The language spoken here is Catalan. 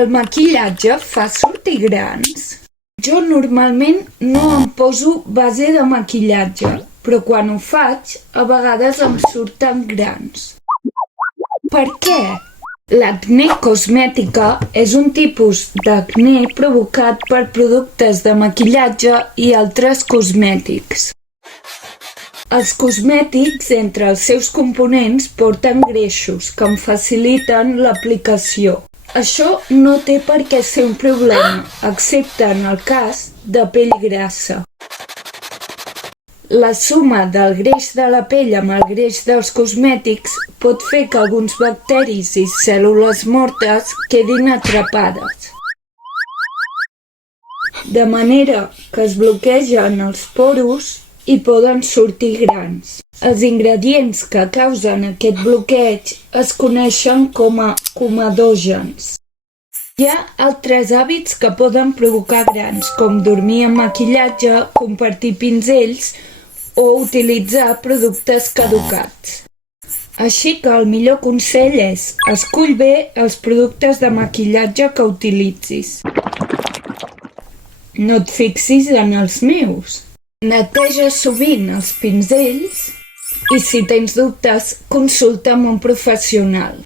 El maquillatge fa sortir grans? Jo normalment no em poso base de maquillatge, però quan ho faig, a vegades em surten grans. Per què? L'acné cosmètica és un tipus d'acné provocat per productes de maquillatge i altres cosmètics. Els cosmètics, entre els seus components, porten greixos que en faciliten l'aplicació. Això no té per què ser un problema, excepte en el cas de pell grassa. La suma del greix de la pell amb el greix dels cosmètics pot fer que alguns bacteris i cèl·lules mortes quedin atrapades, de manera que es bloquegen els poros i poden sortir grans. Els ingredients que causen aquest bloqueig es coneixen com a comedògens. Hi ha altres hàbits que poden provocar grans, com dormir amb maquillatge, compartir pinzells o utilitzar productes caducats. Així que el millor consell és: escull bé els productes de maquillatge que utilitzis. No et fixis en els meus. Neteja sovint els pinzells i si tens dubtes, consulta amb un professional.